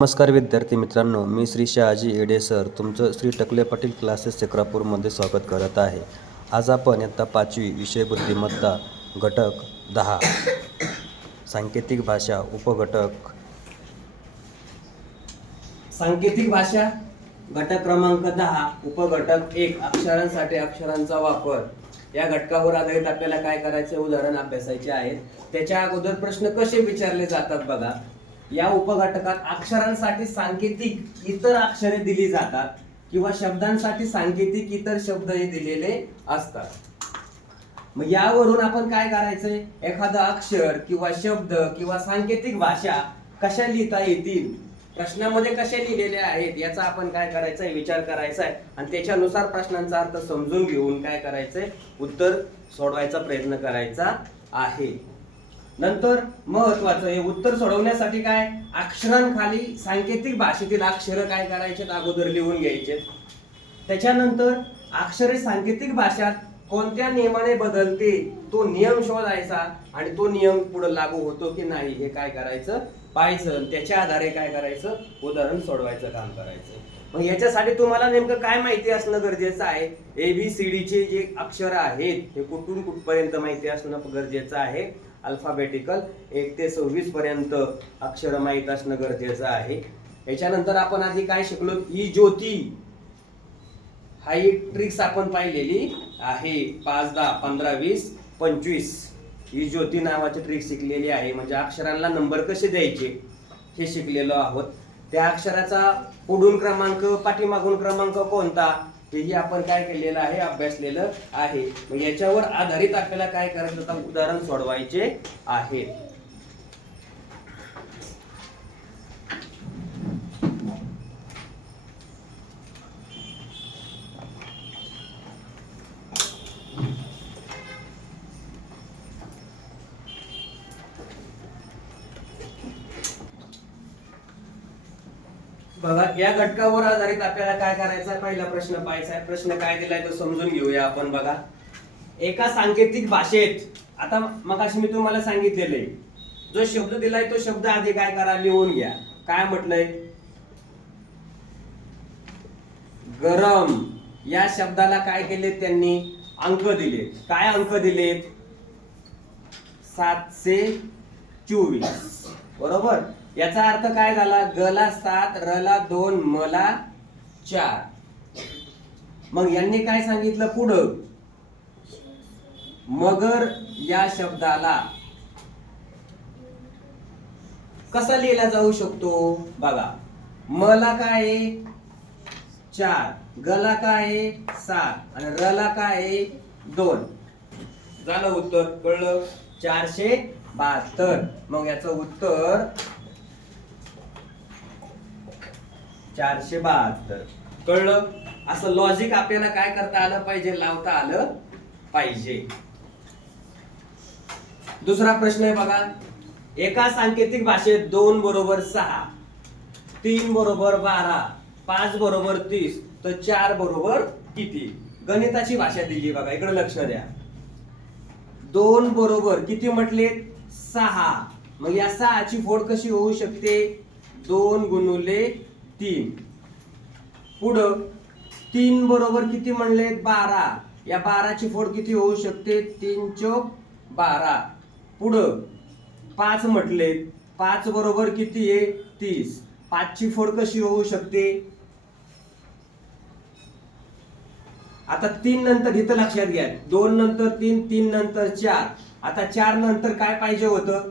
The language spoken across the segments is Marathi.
नमस्कार विद्यार्थी मित्रांनो मी श्री शहाजी येडे सर. तुमचं श्री टकले पाटील क्लासेस चक्रापूरमध्ये स्वागत करत आहे. आज आपण इयत्ता पाचवी विषय बुद्धिमत्ता घटक दहा. सांकेतिक भाषा उपघटक. सांकेतिक भाषा घटक क्रमांक दहा उपघटक एक अक्षरांसाठी अक्षरांचा वापर. या घटकावर आधारित आपल्याला काय करायचे? उदाहरण अभ्यासायचे आहेत. त्याच्या अगोदर प्रश्न कसे विचारले जातात बघा. या उपघटकात अक्षरांसाठी सांकेतिक इतर अक्षरे दिली जातात किंवा शब्दांसाठी सांकेतिक इतर शब्द हे दिलेले असतात. मग यावरून आपण काय करायचंय? एखादं अक्षर किंवा शब्द किंवा सांकेतिक भाषा कशा लिहिता येतील? प्रश्नामध्ये कसे लिहिलेले आहेत? याचा आपण काय करायचंय? विचार करायचा आहे आणि त्याच्यानुसार प्रश्नांचा अर्थ समजून घेऊन काय करायचंय? उत्तर सोडवायचा प्रयत्न करायचा आहे. नंतर महत्वाचं हे उत्तर सोडवण्यासाठी काय? अक्षरांखाली सांकेतिक भाषेतील अक्षर काय करायचे अगोदर लिहून घ्यायचे. त्याच्यानंतर अक्षरे सांकेतिक भाषात कोणत्या नियमाने बदलते तो नियम शोधायचा आणि तो नियम पुढे लागू होतो की नाही हे काय करायचं? पाहायचं. त्याच्या आधारे काय करायचं? उदाहरण सोडवायचं काम करायचं. मग याच्यासाठी तुम्हाला नेमकं काय माहिती असणं गरजेचं आहे? ए बी सी डी चे जे अक्षर आहेत हे कुठून कुठपर्यंत माहिती असणं गरजेचं आहे? अल्फाबेटिकल एक ते सव्वीस पर्यंत अक्षर माहीत असणं गरजेचं आहे. याच्यानंतर आपण आधी काय शिकलो? ही ज्योती. हा ही ट्रिक्स आपण पाहिलेली आहे. पाच दहा पंधरा वीस पंचवीस. ही ज्योती नावाची ट्रिक शिकलेली आहे. म्हणजे अक्षरांना नंबर कसे द्यायचे हे शिकलेलो आहोत. त्या अक्षराचा पुढून क्रमांक पाठीमागून क्रमांक कोणता? हेही आपण काय केलेलं आहे अभ्यासलेलं आहे. मग याच्यावर आधारित आपल्याला काय करायचं? उदाहरण सोडवायचे आहे बघा या घटकावर आधारित आपल्याला काय करायचं आहे पहिला प्रश्न पाहायचा आहे. प्रश्न काय दिलाय तो समजून घेऊया आपण बघा. एका सांकेतिक भाषेत आता मग अशी मी तुम्हाला सांगितलेलं जो शब्द दिलाय तो शब्द आधी काय करा लिहून घ्या. काय म्हटलंय? गरम. या शब्दाला काय केले त्यांनी? अंक दिले काय अंक दिलेत? सातशे चोवीस. बरोबर? याचा अर्थ काय झाला? गला सात रला दोन मला चार. मग यांनी काय सांगितलं पुढं? मगर या शब्दाला कसा लिहिला जाऊ शकतो? बघा. मला काय आहे? चार. गला काय आहे? सात. आणि रला काय आहे? दोन. झालं उत्तर. कळलं? चारशे बहात्तर. मग याचं उत्तर चारशे बहात्तर. कळलं? असं लॉजिक आपल्याला काय करता आलं पाहिजे लावता आलं पाहिजे. दुसरा प्रश्न आहे बघा. एका सांकेतिक भाषेत दोन बरोबर सहा तीन बरोबर बारा पाच बरोबर तीस तर चार बरोबर किती? गणिताची भाषा दिली बघा इकडे लक्ष द्या. दोन बरोबर किती म्हटले? सहा. मग या सहाची फोड कशी होऊ शकते? दोन गुणुले तीन. पुढं तीन बरोबर किती म्हणले बारा. या बाराची फोड किती होऊ शकते? तीन चौक बारा. पुढं पाच म्हटले पाच बरोबर किती आहे? तीस. पाचची फोड कशी होऊ शकते? आता तीन नंतर इथं लक्षात घ्या. दोन नंतर तीन तीन नंतर चार. आता चार नंतर काय पाहिजे होतं?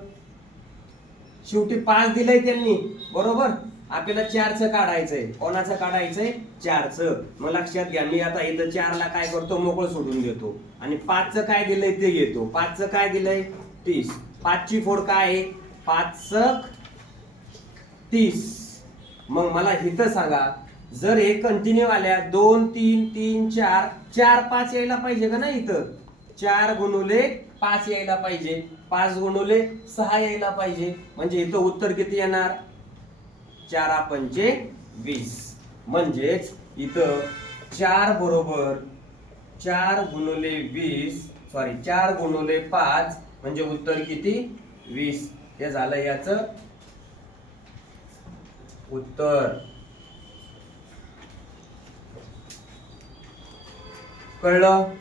शेवटी पाच दिलंय त्यांनी. बरोबर? आपल्याला चारचं काढायचंय. कोणाचं काढायचंय? चारचं. मग लक्षात घ्या मी आता इथं चारला काय करतो? मोकळं सोडून देतो. आणि पाचचं काय दिलंय ते घेतो. पाचचं काय दिलंय? तीस. पाचची फोड काय आहे? पाच तीस. मग मला इथं सांगा जर हे कंटिन्यू आल्या दोन तीन तीन चार चार पाच यायला पाहिजे का नाही इथं? चार गुणवले पाच यायला पाहिजे. पाच गुणुले सहा यायला पाहिजे. म्हणजे इथं उत्तर किती येणार? चार पंचे वीस म्हणजेच इथं चार बरोबर चार गुणवले वीस सॉरी चार गुणवले पाच म्हणजे उत्तर किती? वीस. हे झालं याच उत्तर. कळलं?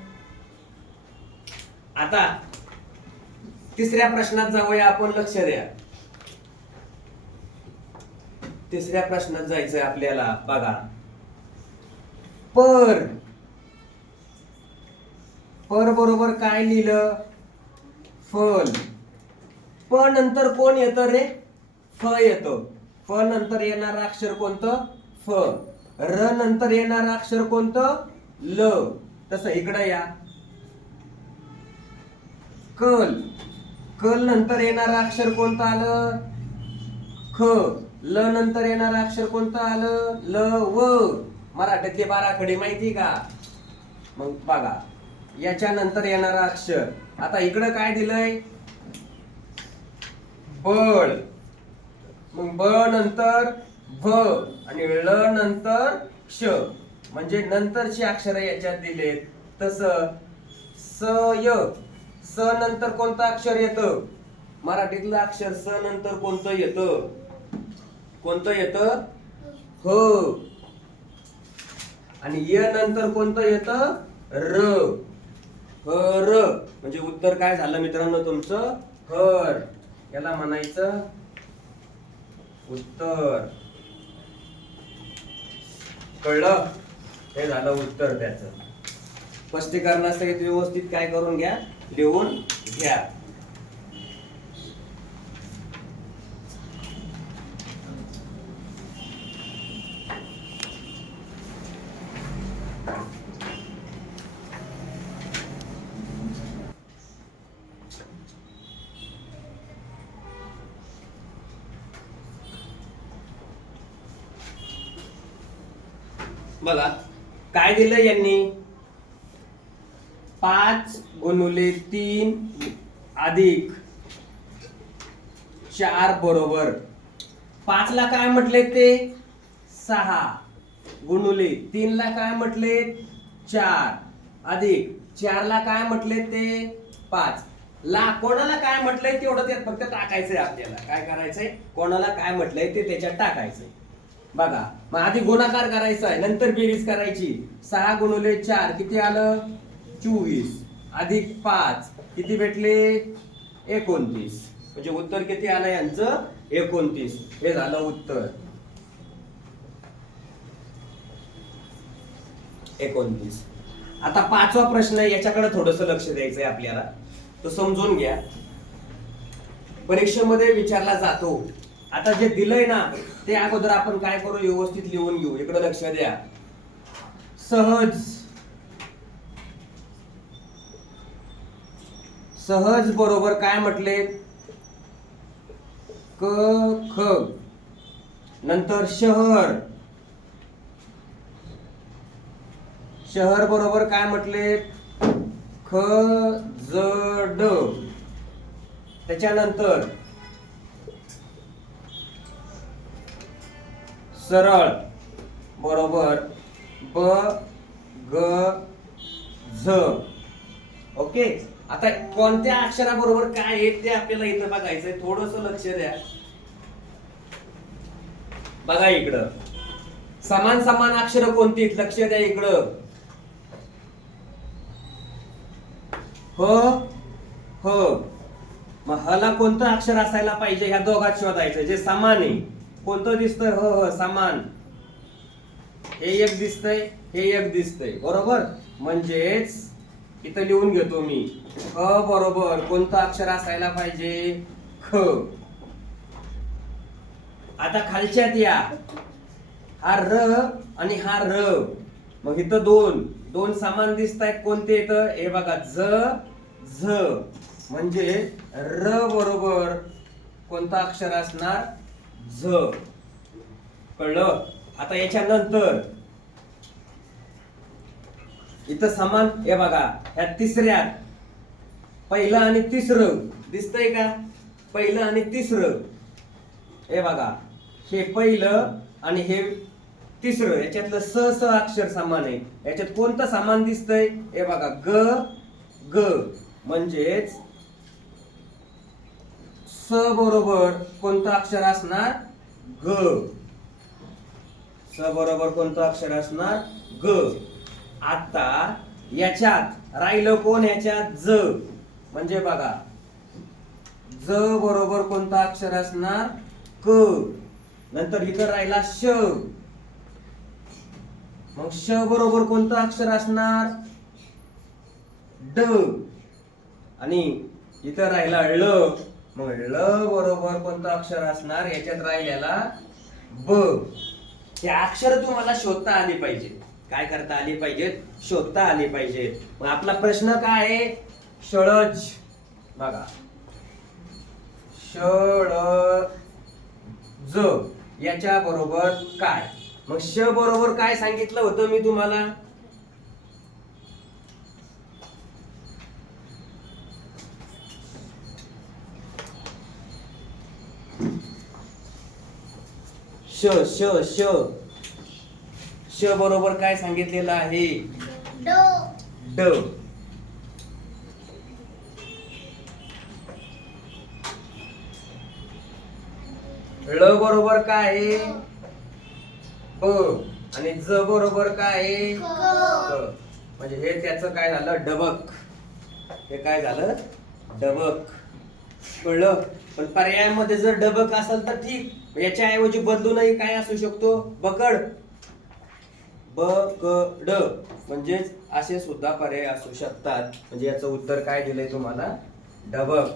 आता तिसऱ्या प्रश्नात जाऊया आपण लक्ष द्या. तिसऱ्या प्रश्नात जायचंय आपल्याला बघा. पर. पर बरोबर काय लिहिलं? फल. प नंतर कोण येतं रे? फ येतं. फ नंतर येणारं अक्षर कोणतं? फ. र नंतर येणारं अक्षर कोणतं? ल. तसं इकडं या. कल. कल नंतर येणारं अक्षर कोणतं आलं? ख. ल नंतर येणारं अक्षर कोणतं आलं? ल व. मराठीतले बारा खडे माहिती का? मग बघा. याच्या नंतर येणारं अक्षर. आता इकडं काय दिलंय? बळ मग ब नंतर भ आणि ळ नंतर क्ष. म्हणजे नंतरची अक्षर याच्यात दिलेत. तस स य. स नंतर कोणतं अक्षर येतं? मराठीतलं अक्षर स नंतर कोणतं येतं? कोणतं येतं? ह. आणि य नंतर कोणतं येतं? र. हर म्हणजे उत्तर काय झालं मित्रांनो तुमचं? हर. याला म्हणायचं उत्तर. कळलं? हे झालं उत्तर त्याचं. की व्यवस्थित काय करून घ्या? लिहून घ्या. बघा काय दिलं यांनी? पाच गुणुले तीन अधिक चार बरोबर. पाच ला काय म्हटले ते? सहा. गुणुले तीन ला काय म्हटले? चार. अधिक चार ला काय म्हटले ते? पाच. ला कोणाला काय म्हटलंय तेवढं त्यात फक्त टाकायचंय आपल्याला. काय करायचंय? कोणाला काय म्हटलंय ते त्याच्यात टाकायचंय. बघा मग आधी गुणाकार करायचा आहे नंतर बेरीज करायची. सहा गुणवले चार किती आलं? चोवीस. अधिक पाच किती भेटले? एकोणतीस. म्हणजे उत्तर किती आलं यांचं? एकोणतीस. हे झालं उत्तर. एकोणतीस. आता पाचवा प्रश्न आहे याच्याकडे थोडस लक्ष द्यायचंय आपल्याला. तो समजून घ्या. परीक्षेमध्ये विचारला जातो आता जे दिलंय ना ते अगोदर आपण काय करू व्यवस्थित लिहून घेऊ. इकडे लक्ष द्या. सहज. सहज बरोबर काय म्हटले? क ख. नंतर शहर. शहर बरोबर काय म्हटले? ख ज ड. त्याच्यानंतर सरळ. बरोबर. ब ग झ. ओके? आता कोणत्या अक्षराबरोबर काय आहे ते आपल्याला इथं बघायचंय? थोडस लक्ष द्या. बघा इकडं. समान समान अक्षर कोणती आहेत? लक्ष द्या इकडं. हो हो. मग हला कोणतं अक्षर असायला पाहिजे? ह्या दोघात शोधायचं जे समान आहे. कोणतं दिसतंय? हो हो समान. हे एक दिसतंय हे एक दिसतंय. बरोबर? म्हणजेच इथं लिहून घेतो मी. अ बरोबर. कोणतं अक्षर असायला पाहिजे? ख. आता खालच्यात या. हा र आणि हा र. मग इथं दोन. दोन समान दिसत आहेत कोणते इथं? हे बघा. ज झ. म्हणजे र बरोबर कोणतं अक्षर असणार? झ कळलं? आता याच्यानंतर. इथं समान हे बघा ह्या तिसऱ्यात. पहिलं आणि तिसरं. दिसतंय का? पहिलं आणि तिसरं. हे बघा हे पहिलं आणि हे तिसरं. याच्यातलं स स अक्षर समान आहे. याच्यात कोणतं समान दिसतंय? हे बघा ग ग. म्हणजेच स बरोबर कोणतं अक्षर असणार? ग. स बरोबर कोणतं अक्षर असणार? ग. आता याच्यात राहिलं कोण? याच्यात ज. म्हणजे बघा. ज बरोबर कोणतं अक्षर असणार? क. नंतर इथं राहिला श. मग श बरोबर कोणतं अक्षर असणार? ड. आणि इथं राहिला ळ. मग ल बरोबर कोणतं अक्षर असणार याच्यात राहिलेला ब. हे अक्षर तुम्हाला शोधता आली पाहिजे काय करता आली पाहिजेत? शोधता आली पाहिजेत. मग आपला प्रश्न काय आहे? षळज बघा. षळ ज याच्या बरोबर काय? मग श बरोबर काय सांगितलं होतं मी तुम्हाला? श श श. श बरोबर काय सांगितलेलं आहे? ड. ळ बरोबर काय? आहे ब. आणि ज बरोबर काय? आहे क. म्हणजे हे त्याचं काय झालं? डबक. हे काय झालं? डबक. कळलं? पण पर्यायामध्ये जर डबक असेल तर ठीक. याच्या ऐवजी बदलूनही काय असू शकतो? बकड. बकड. म्हणजेच असे सुद्धा पर्याय असू शकतात. म्हणजे याचं उत्तर काय दिलंय तुम्हाला? डबक.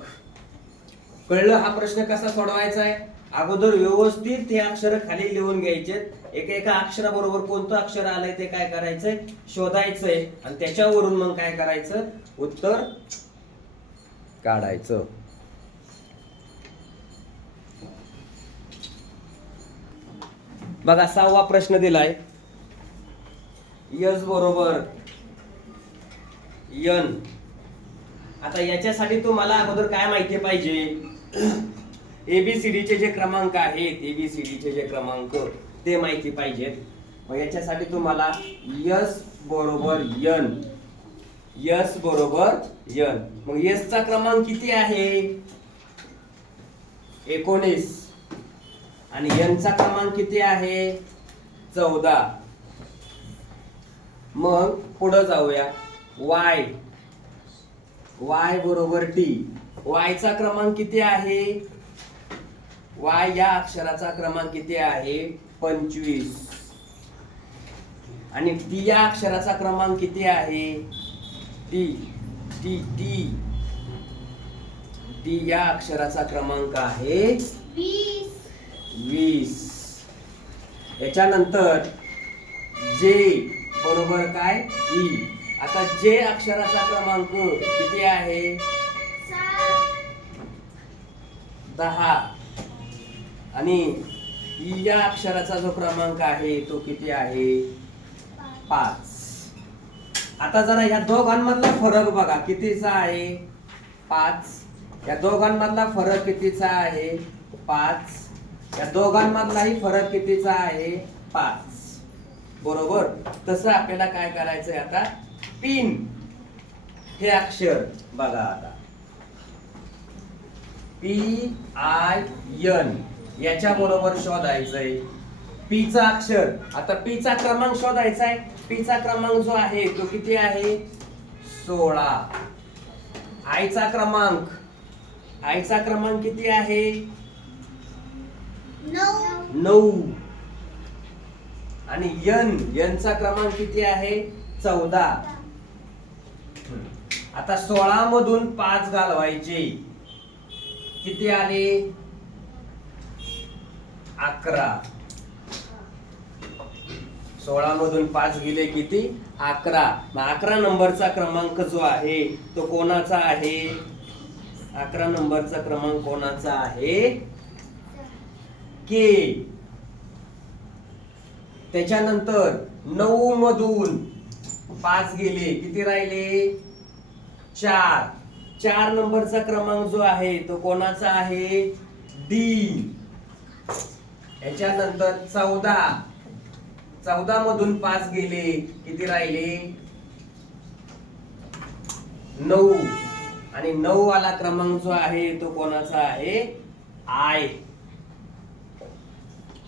कळलं हा प्रश्न कसा सोडवायचा आहे? अगोदर व्यवस्थित हे अक्षर खाली लिहून घ्यायचे. एका एका अक्षराबरोबर कोणतं अक्षर आलंय ते काय करायचंय? शोधायचंय. आणि त्याच्यावरून मग काय करायचं? उत्तर काढायचं. बघा सहावा प्रश्न दिलाय. यस बरोबर. यन. आता याच्यासाठी तुम्हाला अगोदर काय माहिती पाहिजे? एबीसीडी चे जे क्रमांक आहेत एबीसीडीचे जे क्रमांक ते माहिती पाहिजेत. मग याच्यासाठी तुम्हाला यस बरोबर यन. यस बरोबर यन. मग यसचा क्रमांक किती आहे? एकोणीस. आणि यांचा क्रमांक किती आहे? चौदा. मग पुढं जाऊया. वाय. वाय बरोबर टी. वायचा क्रमांक किती आहे? वाय या अक्षराचा क्रमांक किती आहे? पंचवीस. आणि टी या अक्षराचा क्रमांक किती आहे? टी. T T. टी या अक्षराचा क्रमांक आहे वीस. याच्यानंतर जे बरोबर काय? ई. आता जे अक्षराचा क्रमांक किती आहे? दहा. आणि ई या अक्षराचा जो क्रमांक आहे तो किती आहे? पाच. आता जरा या दोघांमधला फरक बघा कितीचा आहे? पाच. या दोघांमधला फरक कितीचा आहे? पाच. या दोघांमधलाही फरक कितीचा आहे? पाच. बरोबर? तसं आपल्याला काय करायचंय आता? पिन हे अक्षर बघा आता. पी आय एन याच्या बरोबर शोधायचंय. पी चा अक्षर. आता पी चा क्रमांक शोधायचा आहे पी चा क्रमांक जो आहे तो किती आहे? सोळा. आयचा क्रमांक. आयचा क्रमांक किती आहे? नऊ. आणि यन यनचा क्रमांक किती आहे? चौदा. आता सोळा मधून पाच घालवायचे. किती आले? अकरा. सोळा मधून पाच गेले किती? अकरा. मग अकरा नंबरचा क्रमांक जो आहे तो कोणाचा आहे? अकरा नंबरचा क्रमांक कोणाचा आहे? के. त्याच्यानंतर नऊ मधून पाच गेले. किती राहिले? चार. चार नंबरचा क्रमांक जो आहे तो कोणाचा आहे? डी. याच्यानंतर चौदा. चौदा मधून पाच गेले. किती राहिले? नऊ. आणि नऊ वाला क्रमांक जो आहे तो कोणाचा आहे? आय.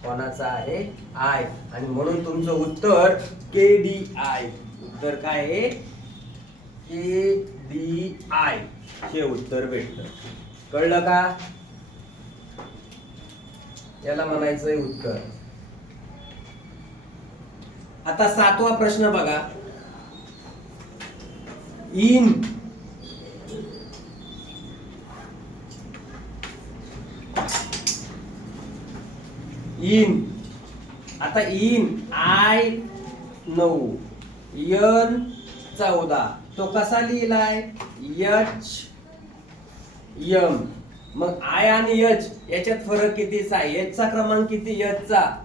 कोणाचा आहे? आय. आणि म्हणून तुमचं उत्तर के डी आय उत्तर काय आहे? के डी आय हे उत्तर भेटलं. कळलं का? याला म्हणायचंय उत्तर. आता सातवा प्रश्न बघा. N N. आता इन आय नऊ. यन चौदा. तो कसा लिहिलाय? H M. मग आय आणि यच याच्यात फरक कितीचा आहे? यचचा क्रमांक किती? यचचा.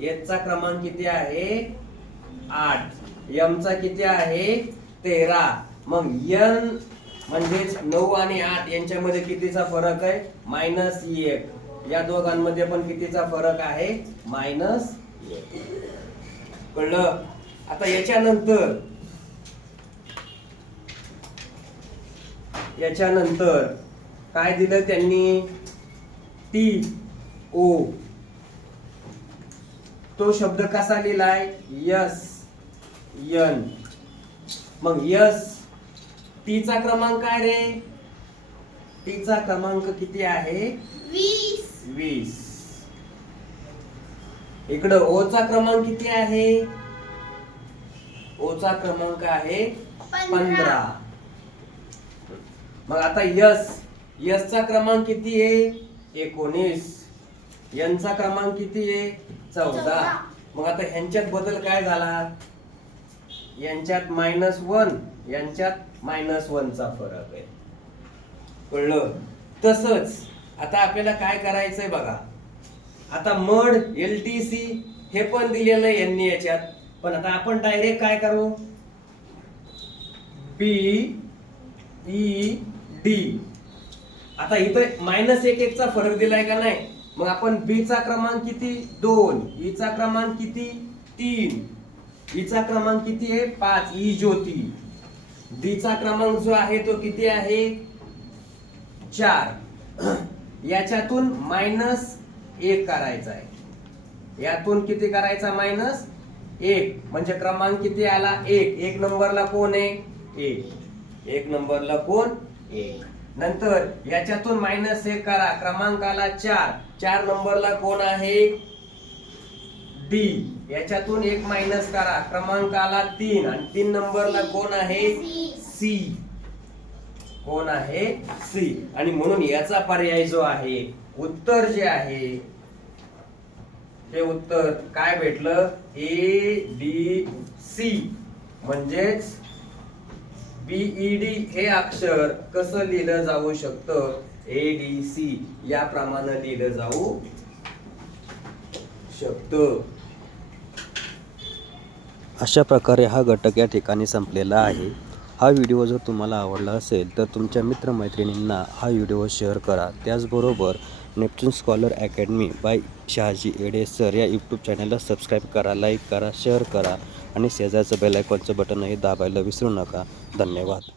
यचचा क्रमांक किती आहे? आठ. यमचा किती आहे? तेरा. मग यन म्हणजेच नऊ आणि आठ यांच्यामध्ये कितीचा फरक आहे? मायनस एक. या दोघांमध्ये पण कितीचा फरक आहे? मायनस कळलं? आता याच्यानंतर याच्यानंतर काय दिलं त्यांनी? T O. तो शब्द कसा लिहिलाय? S N. मग यस टीचा क्रमांक काय रे? टीचा क्रमांक किती आहे? वीस. वीस. इकडं ओचा क्रमांक किती आहे? ओचा क्रमांक आहे पंधरा. मग आता यस. यसचा क्रमांक किती आहे? एकोणीस. यांचा क्रमांक किती आहे? चौदा. चौदा. मग आता ह्यांच्यात बदल काय झाला? यांच्यात मायनस वन यांच्यात मायनस वनचा फरक आहे. कळलं? तसंच. आता आपल्याला काय करायचंय बघा. आता मड एल टी सी हे पण दिलेलं आहे यांनी याच्यात. पण आता आपण डायरेक्ट काय करू? बी ई डी आता इथं मायनस एक एकचा फरक दिलाय का नाही? मग आपण बीचा क्रमांक किती? दोन. E ईचा क्रमांक किती? तीन. E ईचा क्रमांक किती आहे? पाच. ई ज्योती. डीचा क्रमांक जो आहे तो किती आहे? चार. याच्यातून मायनस एक करायचा आहे. यातून किती करायचा मायनस एक. म्हणजे क्रमांक किती आला? एक. एक नंबरला कोण आहे? एक. एक नंबरला कोण? एक. नंतर याच्यातून मायनस एक करा. क्रमांक आला चार. चार नंबरला कोण आहे? डी याच्यातून एक मायनस करा. क्रमांक आला तीन. आणि तीन नंबरला कोण आहे? सी कोण आहे? सी. आणि म्हणून याचा पर्याय जो आहे उत्तर जे आहे ते उत्तर काय भेटलं? ए डी सी म्हणजेच बीईडी हे अक्षर कसं लिहिलं जाऊ शकतं? ए डी सी याप्रमाणे लिहिलं जाऊ शकतं. अशा प्रकारे हा घटक या ठिकाणी संपलेला आहे. हा व्हिडिओ जर तुम्हाला आवडला असेल तर तुमच्या मित्रमैत्रिणींना हा व्हिडिओ शेअर करा. त्याचबरोबर Neptune scholar academy by Shahaji Ede sir या यूट्यूब चॅनलला सबस्क्राईब करा लाईक करा शेअर करा आणि शेजारचं बेल आयकॉनचं बटनही दाबायला विसरू नका. धन्यवाद.